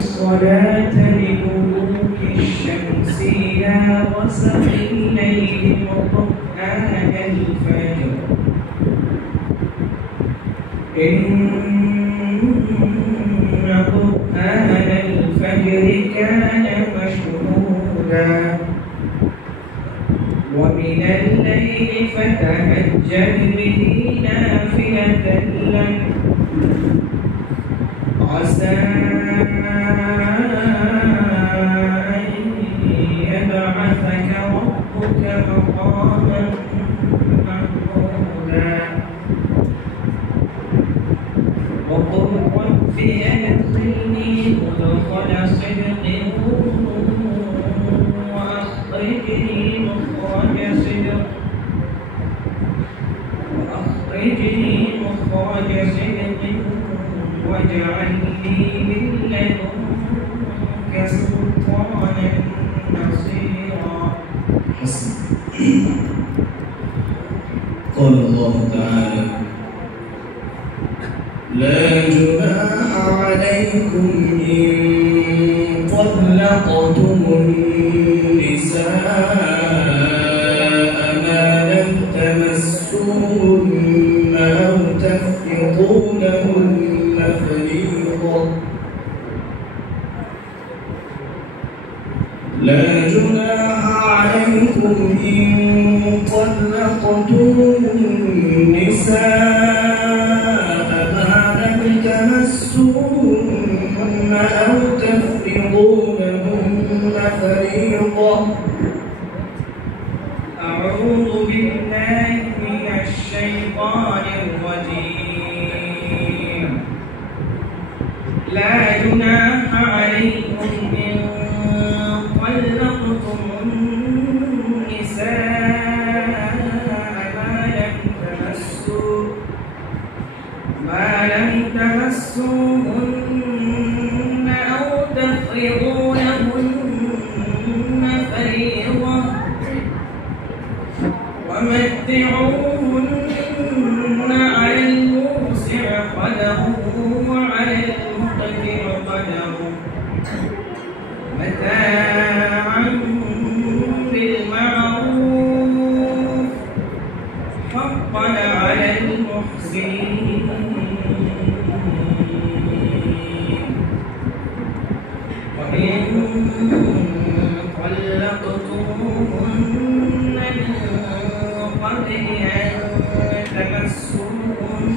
الصلاة لدلوك الشمس إلى غسق الليل وقرآن الفجر إن قرآن الفجر كان مشهودا ومن الليل فتهجد به نافلة لك عسى أن يبعثك ربك مقاما محمودا وقل رب أدخلني مدخل صدق وأخرجني مخرج صدق واجعل لي من لدنك سلطانا نصيرا. قال الله تعالى: لا جناح عليكم إن طلقتم النساء ما لم تمسوهن أو تفرضوا لهن فريضة. لا جناح عليكم إن طلقتم النساء ما لم تمسوهن أو تفرضوا لهن فريضة. أعوذ بالله من الشيطان الرجيم. لا جناح عليكم إن طلقتم النساء ما لم تمسوهن أو تفرضوا لهن فريضة ومتعوهن على الموسع قدره وعلى المقتر قدره متاعا بالمعروف حقا على المحسنين. وإن طلقتموهن من قبل أن تمسوهن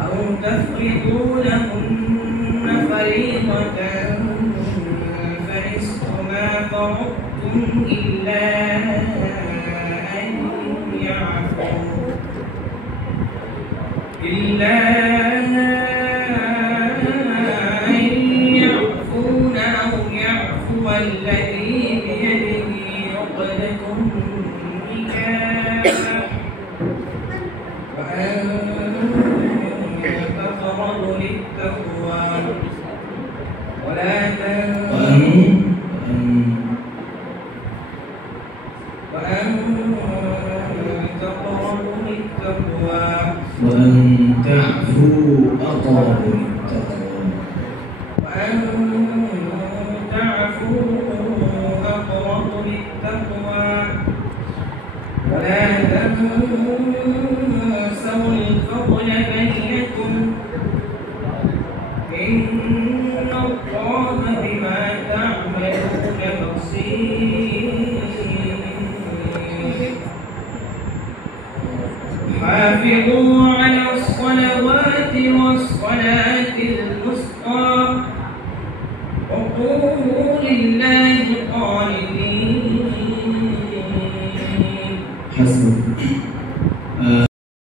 أو تفرضوا لهن فريضة فنصف ما فرضتم إلا أن يعفون أو يعفو الذي بيده عقدة النكاح وأن تقربوا للتقوى ولا وأن تعفوا أقرب للتقوى. ولا تنسوا الفضل بينكم